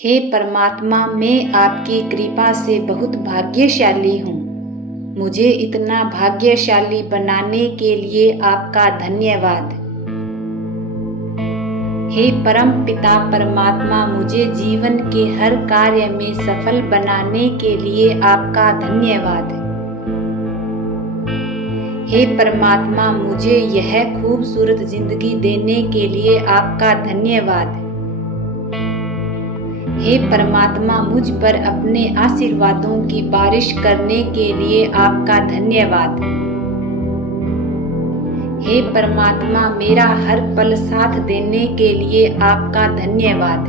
हे परमात्मा, मैं आपकी कृपा से बहुत भाग्यशाली हूँ। मुझे इतना भाग्यशाली बनाने के लिए आपका धन्यवाद। हे परम पिता परमात्मा, मुझे जीवन के हर कार्य में सफल बनाने के लिए आपका धन्यवाद। हे परमात्मा, मुझे यह खूबसूरत जिंदगी देने के लिए आपका धन्यवाद। हे परमात्मा, मुझ पर अपने आशीर्वादों की बारिश करने के लिए आपका धन्यवाद। हे परमात्मा, मेरा हर पल साथ देने के लिए आपका धन्यवाद।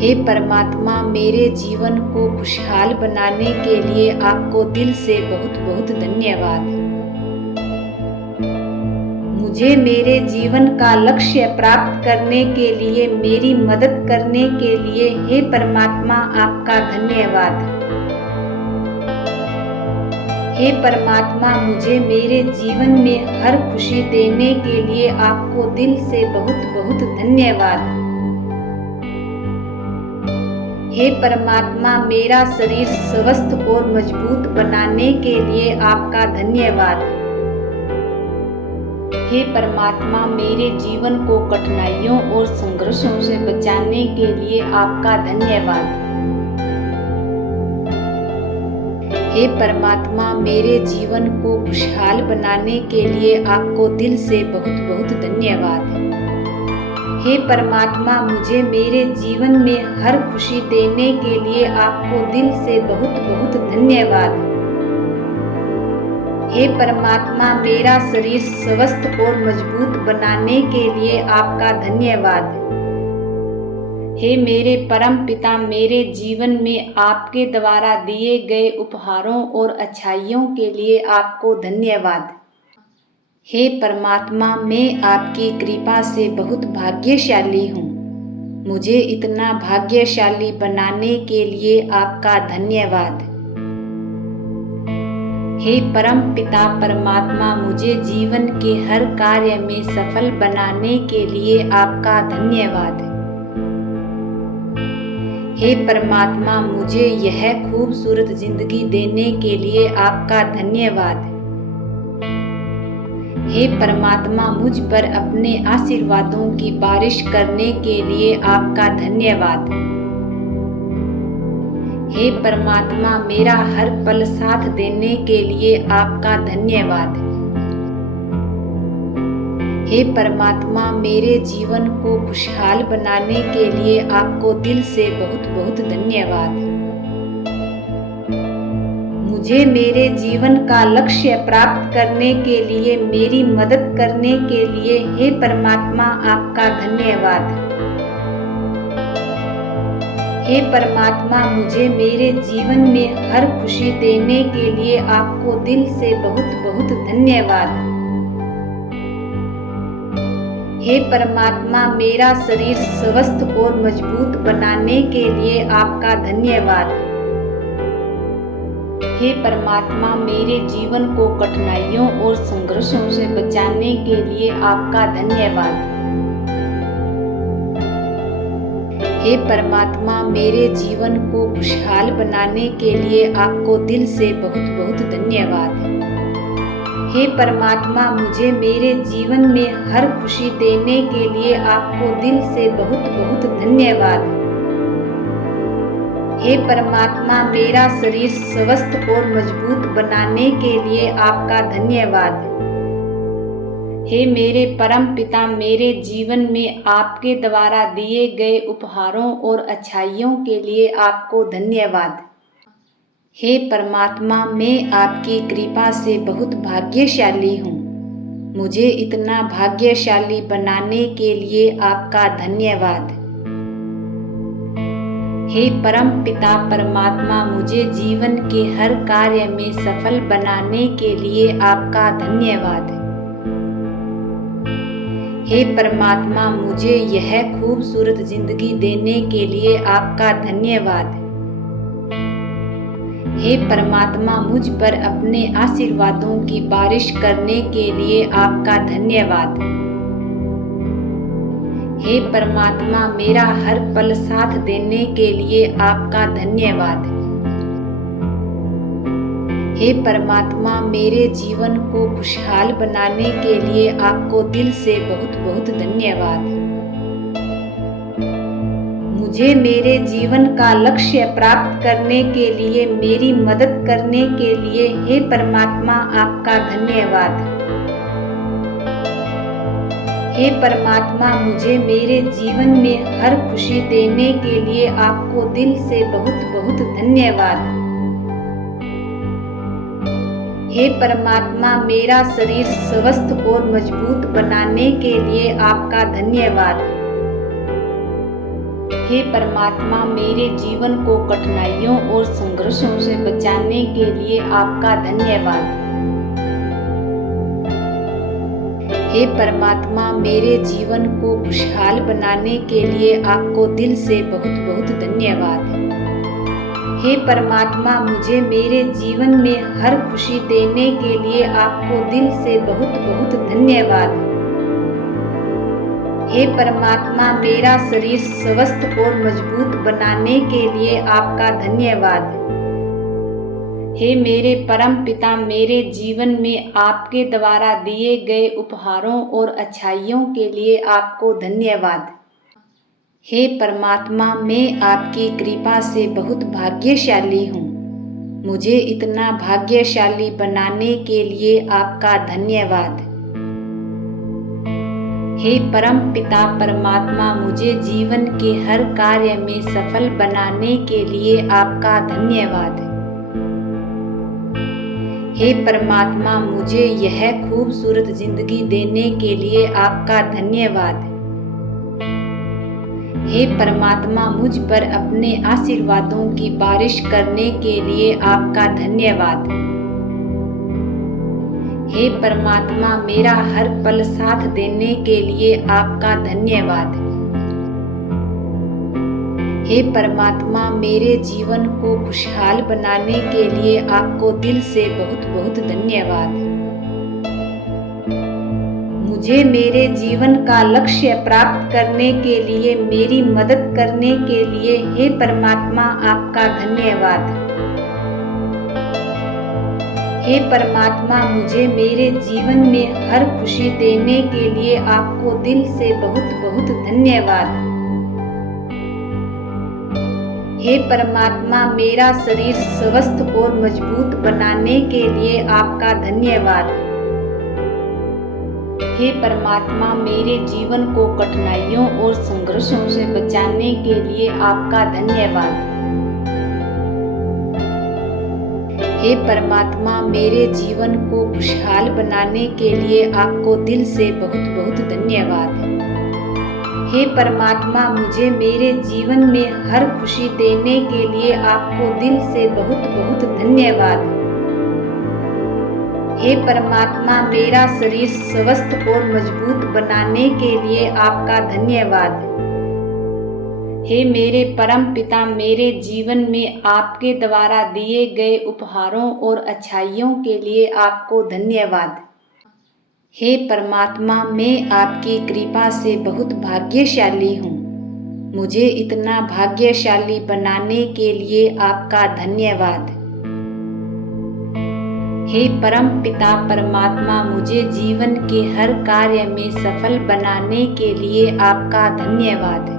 हे परमात्मा, मेरे जीवन को खुशहाल बनाने के लिए आपको दिल से बहुत बहुत धन्यवाद। मुझे मेरे जीवन का लक्ष्य प्राप्त करने के लिए मेरी मदद करने के लिए हे परमात्मा आपका धन्यवाद। हे परमात्मा, मुझे मेरे जीवन में हर खुशी देने के लिए आपको दिल से बहुत बहुत धन्यवाद। हे परमात्मा, मेरा शरीर स्वस्थ और मजबूत बनाने के लिए आपका धन्यवाद। हे परमात्मा, मेरे जीवन को कठिनाइयों और संघर्षों से बचाने के लिए आपका धन्यवाद। हे परमात्मा, मेरे जीवन को खुशहाल बनाने के लिए आपको दिल से बहुत बहुत धन्यवाद। हे परमात्मा, मुझे मेरे जीवन में हर खुशी देने के लिए आपको दिल से बहुत बहुत धन्यवाद। हे परमात्मा, मेरा शरीर स्वस्थ और मजबूत बनाने के लिए आपका धन्यवाद। हे मेरे परम पिता, मेरे जीवन में आपके द्वारा दिए गए उपहारों और अच्छाइयों के लिए आपको धन्यवाद। हे परमात्मा, मैं आपकी कृपा से बहुत भाग्यशाली हूँ। मुझे इतना भाग्यशाली बनाने के लिए आपका धन्यवाद। हे परम पिता परमात्मा, मुझे जीवन के हर कार्य में सफल बनाने के लिए आपका धन्यवाद। हे परमात्मा, मुझे यह खूबसूरत जिंदगी देने के लिए आपका धन्यवाद। हे परमात्मा, मुझ पर अपने आशीर्वादों की बारिश करने के लिए आपका धन्यवाद। हे परमात्मा, मेरा हर पल साथ देने के लिए आपका धन्यवाद। हे परमात्मा, मेरे जीवन को खुशहाल बनाने के लिए आपको दिल से बहुत बहुत धन्यवाद। मुझे मेरे जीवन का लक्ष्य प्राप्त करने के लिए मेरी मदद करने के लिए हे परमात्मा आपका धन्यवाद। हे परमात्मा, मुझे मेरे जीवन में हर खुशी देने के लिए आपको दिल से बहुत बहुत धन्यवाद। हे परमात्मा, मेरा शरीर स्वस्थ और मजबूत बनाने के लिए आपका धन्यवाद। हे परमात्मा, मेरे जीवन को कठिनाइयों और संघर्षों से बचाने के लिए आपका धन्यवाद। हे परमात्मा, मेरे जीवन को खुशहाल बनाने के लिए आपको दिल से बहुत बहुत धन्यवाद। हे परमात्मा, मुझे मेरे जीवन में हर खुशी देने के लिए आपको दिल से बहुत बहुत धन्यवाद। हे परमात्मा, मेरा शरीर स्वस्थ और मजबूत बनाने के लिए आपका धन्यवाद। हे मेरे परम पिता, मेरे जीवन में आपके द्वारा दिए गए उपहारों और अच्छाइयों के लिए आपको धन्यवाद। हे परमात्मा, मैं आपकी कृपा से बहुत भाग्यशाली हूँ। मुझे इतना भाग्यशाली बनाने के लिए आपका धन्यवाद। हे परम पिता परमात्मा, मुझे जीवन के हर कार्य में सफल बनाने के लिए आपका धन्यवाद। हे परमात्मा, मुझे यह खूबसूरत जिंदगी देने के लिए आपका धन्यवाद। हे परमात्मा, मुझ पर अपने आशीर्वादों की बारिश करने के लिए आपका धन्यवाद। हे परमात्मा, मेरा हर पल साथ देने के लिए आपका धन्यवाद। हे परमात्मा, मेरे जीवन को खुशहाल बनाने के लिए आपको दिल से बहुत बहुत धन्यवाद। मुझे मेरे जीवन का लक्ष्य प्राप्त करने के लिए मेरी मदद करने के लिए हे परमात्मा आपका धन्यवाद। हे परमात्मा, मुझे मेरे जीवन में हर खुशी देने के लिए आपको दिल से बहुत बहुत धन्यवाद। हे परमात्मा, मेरा शरीर स्वस्थ और मजबूत बनाने के लिए आपका धन्यवाद। हे परमात्मा, मेरे जीवन को कठिनाइयों और संघर्षों से बचाने के लिए आपका धन्यवाद। हे परमात्मा, मेरे जीवन को खुशहाल बनाने के लिए आपको दिल से बहुत बहुत धन्यवाद। हे परमात्मा, मुझे मेरे जीवन में हर खुशी देने के लिए आपको दिल से बहुत बहुत धन्यवाद। हे परमात्मा, मेरा शरीर स्वस्थ और मजबूत बनाने के लिए आपका धन्यवाद। हे मेरे परम पिता, मेरे जीवन में आपके द्वारा दिए गए उपहारों और अच्छाइयों के लिए आपको धन्यवाद। हे परमात्मा, मैं आपकी कृपा से बहुत भाग्यशाली हूँ। मुझे इतना भाग्यशाली बनाने के लिए आपका धन्यवाद। हे परम पिता परमात्मा, मुझे जीवन के हर कार्य में सफल बनाने के लिए आपका धन्यवाद। हे परमात्मा, मुझे यह खूबसूरत जिंदगी देने के लिए आपका धन्यवाद। हे परमात्मा, मुझ पर अपने आशीर्वादों की बारिश करने के लिए आपका धन्यवाद। हे परमात्मा, मेरा हर पल साथ देने के लिए आपका धन्यवाद। हे परमात्मा, मेरे जीवन को खुशहाल बनाने के लिए आपको दिल से बहुत बहुत धन्यवाद। मुझे मेरे जीवन का लक्ष्य प्राप्त करने के लिए मेरी मदद करने के लिए हे परमात्मा आपका धन्यवाद। हे परमात्मा, मुझे मेरे जीवन में हर खुशी देने के लिए आपको दिल से बहुत बहुत धन्यवाद। हे परमात्मा, मेरा शरीर स्वस्थ और मजबूत बनाने के लिए आपका धन्यवाद। हे परमात्मा, मेरे जीवन को कठिनाइयों और संघर्षों से बचाने के लिए आपका धन्यवाद। हे परमात्मा, मेरे जीवन को खुशहाल बनाने के लिए आपको दिल से बहुत बहुत धन्यवाद। हे परमात्मा, मुझे मेरे जीवन में हर खुशी देने के लिए आपको दिल से बहुत बहुत धन्यवाद। हे परमात्मा, मेरा शरीर स्वस्थ और मजबूत बनाने के लिए आपका धन्यवाद। हे मेरे परम पिता, मेरे जीवन में आपके द्वारा दिए गए उपहारों और अच्छाइयों के लिए आपको धन्यवाद। हे परमात्मा, मैं आपकी कृपा से बहुत भाग्यशाली हूँ। मुझे इतना भाग्यशाली बनाने के लिए आपका धन्यवाद। हे परम पिता परमात्मा, मुझे जीवन के हर कार्य में सफल बनाने के लिए आपका धन्यवाद।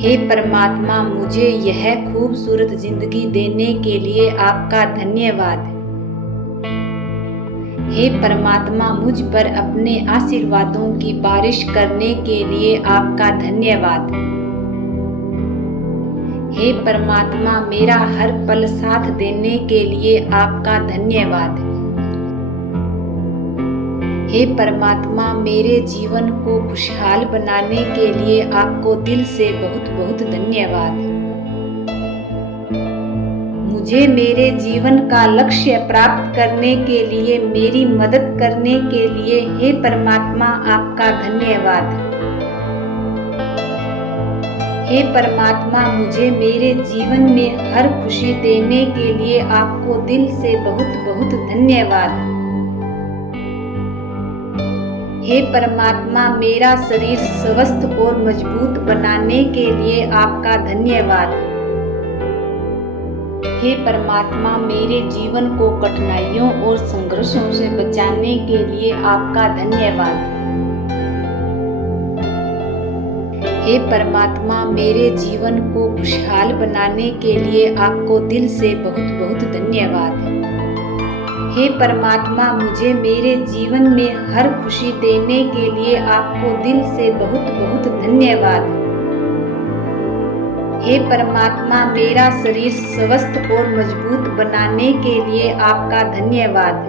हे परमात्मा, मुझे यह खूबसूरत जिंदगी देने के लिए आपका धन्यवाद। हे परमात्मा, मुझ पर अपने आशीर्वादों की बारिश करने के लिए आपका धन्यवाद। हे परमात्मा, मेरा हर पल साथ देने के लिए आपका धन्यवाद। हे परमात्मा, मेरे जीवन को खुशहाल बनाने के लिए आपको दिल से बहुत बहुत धन्यवाद। मुझे मेरे जीवन का लक्ष्य प्राप्त करने के लिए मेरी मदद करने के लिए हे परमात्मा आपका धन्यवाद। हे परमात्मा, मुझे मेरे जीवन में हर खुशी देने के लिए आपको दिल से बहुत बहुत धन्यवाद। हे परमात्मा, मेरा शरीर स्वस्थ और मजबूत बनाने के लिए आपका धन्यवाद। हे परमात्मा, मेरे जीवन को कठिनाइयों और संघर्षों से बचाने के लिए आपका धन्यवाद। हे परमात्मा, मेरे जीवन को खुशहाल बनाने के लिए आपको दिल से बहुत बहुत धन्यवाद। हे परमात्मा, मुझे मेरे जीवन में हर खुशी देने के लिए आपको दिल से बहुत बहुत धन्यवाद। हे परमात्मा, मेरा शरीर स्वस्थ और मजबूत बनाने के लिए आपका धन्यवाद।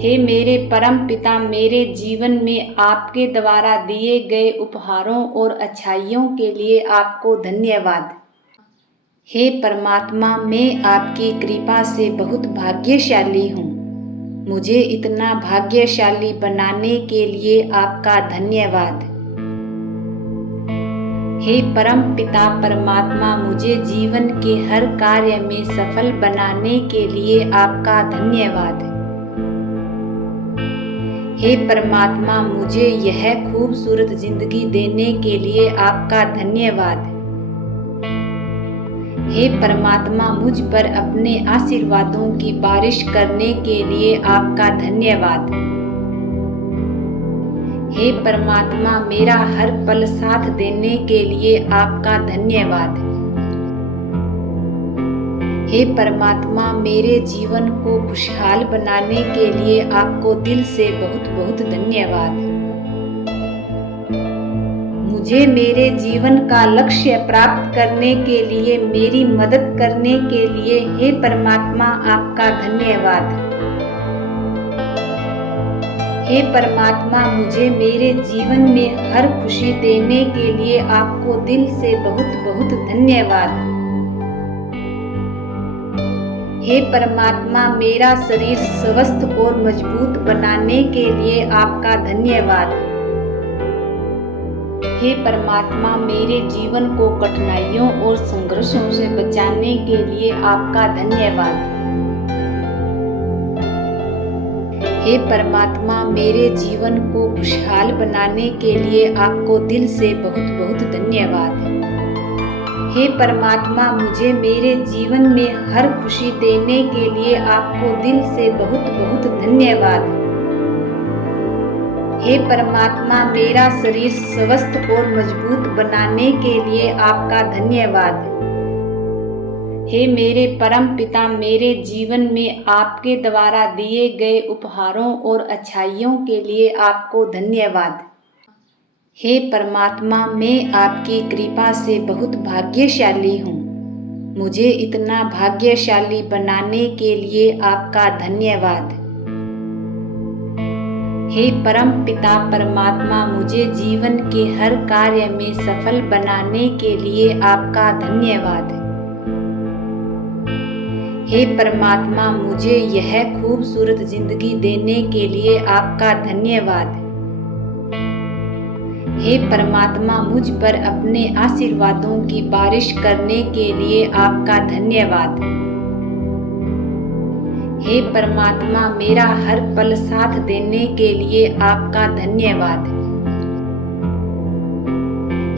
हे मेरे परम पिता, मेरे जीवन में आपके द्वारा दिए गए उपहारों और अच्छाइयों के लिए आपको धन्यवाद। हे परमात्मा, मैं आपकी कृपा से बहुत भाग्यशाली हूँ। मुझे इतना भाग्यशाली बनाने के लिए आपका धन्यवाद। हे परम पिता परमात्मा, मुझे जीवन के हर कार्य में सफल बनाने के लिए आपका धन्यवाद। हे परमात्मा, मुझे यह खूबसूरत जिंदगी देने के लिए आपका धन्यवाद। हे परमात्मा, मुझ पर अपने आशीर्वादों की बारिश करने के लिए आपका धन्यवाद। हे परमात्मा, मेरा हर पल साथ देने के लिए आपका धन्यवाद। हे परमात्मा, मेरे जीवन को खुशहाल बनाने के लिए आपको दिल से बहुत बहुत धन्यवाद। मुझे मेरे जीवन का लक्ष्य प्राप्त करने के लिए मेरी मदद करने के लिए हे परमात्मा आपका धन्यवाद। हे परमात्मा, मुझे मेरे जीवन में हर खुशी देने के लिए आपको दिल से बहुत बहुत धन्यवाद। हे परमात्मा, मेरा शरीर स्वस्थ और मजबूत बनाने के लिए आपका धन्यवाद। हे परमात्मा, मेरे जीवन को कठिनाइयों और संघर्षों से बचाने के लिए आपका धन्यवाद। हे परमात्मा, मेरे जीवन को खुशहाल बनाने के लिए आपको दिल से बहुत बहुत धन्यवाद। हे परमात्मा, मुझे मेरे जीवन में हर खुशी देने के लिए आपको दिल से बहुत बहुत धन्यवाद। हे परमात्मा, मेरा शरीर स्वस्थ और मजबूत बनाने के लिए आपका धन्यवाद। हे मेरे परम पिता, मेरे जीवन में आपके द्वारा दिए गए उपहारों और अच्छाइयों के लिए आपको धन्यवाद। हे परमात्मा, मैं आपकी कृपा से बहुत भाग्यशाली हूँ। मुझे इतना भाग्यशाली बनाने के लिए आपका धन्यवाद। हे परम पिता परमात्मा, मुझे जीवन के हर कार्य में सफल बनाने के लिए आपका धन्यवाद। हे परमात्मा, मुझे यह खूबसूरत जिंदगी देने के लिए आपका धन्यवाद। हे परमात्मा, मुझ पर अपने आशीर्वादों की बारिश करने के लिए आपका धन्यवाद। हे परमात्मा, मेरा हर पल साथ देने के लिए आपका धन्यवाद।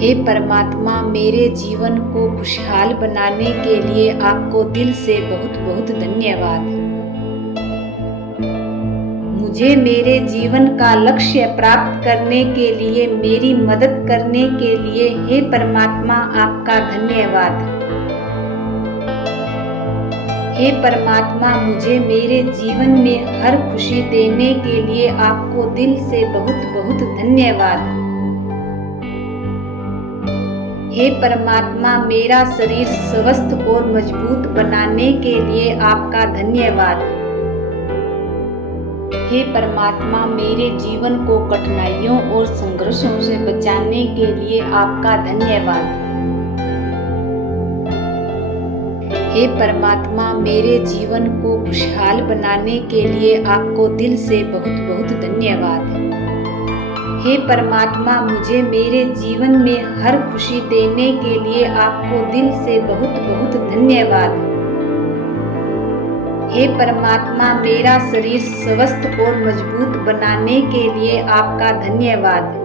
हे परमात्मा, मेरे जीवन को खुशहाल बनाने के लिए आपको दिल से बहुत बहुत धन्यवाद। मुझे मेरे जीवन का लक्ष्य प्राप्त करने के लिए मेरी मदद करने के लिए हे परमात्मा आपका धन्यवाद। हे परमात्मा, मुझे मेरे जीवन में हर खुशी देने के लिए आपको दिल से बहुत बहुत धन्यवाद। हे परमात्मा, मेरा शरीर स्वस्थ और मजबूत बनाने के लिए आपका धन्यवाद। हे परमात्मा, मेरे जीवन को कठिनाइयों और संघर्षों से बचाने के लिए आपका धन्यवाद। हे परमात्मा, मेरे जीवन को खुशहाल बनाने के लिए आपको दिल से बहुत बहुत धन्यवाद। हे परमात्मा, मुझे मेरे जीवन में हर खुशी देने के लिए आपको दिल से बहुत बहुत धन्यवाद। हे परमात्मा, मेरा शरीर स्वस्थ और मजबूत बनाने के लिए आपका धन्यवाद।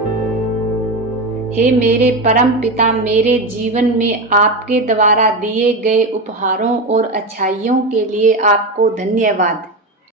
हे मेरे परम पिता, मेरे जीवन में आपके द्वारा दिए गए उपहारों और अच्छाइयों के लिए आपको धन्यवाद।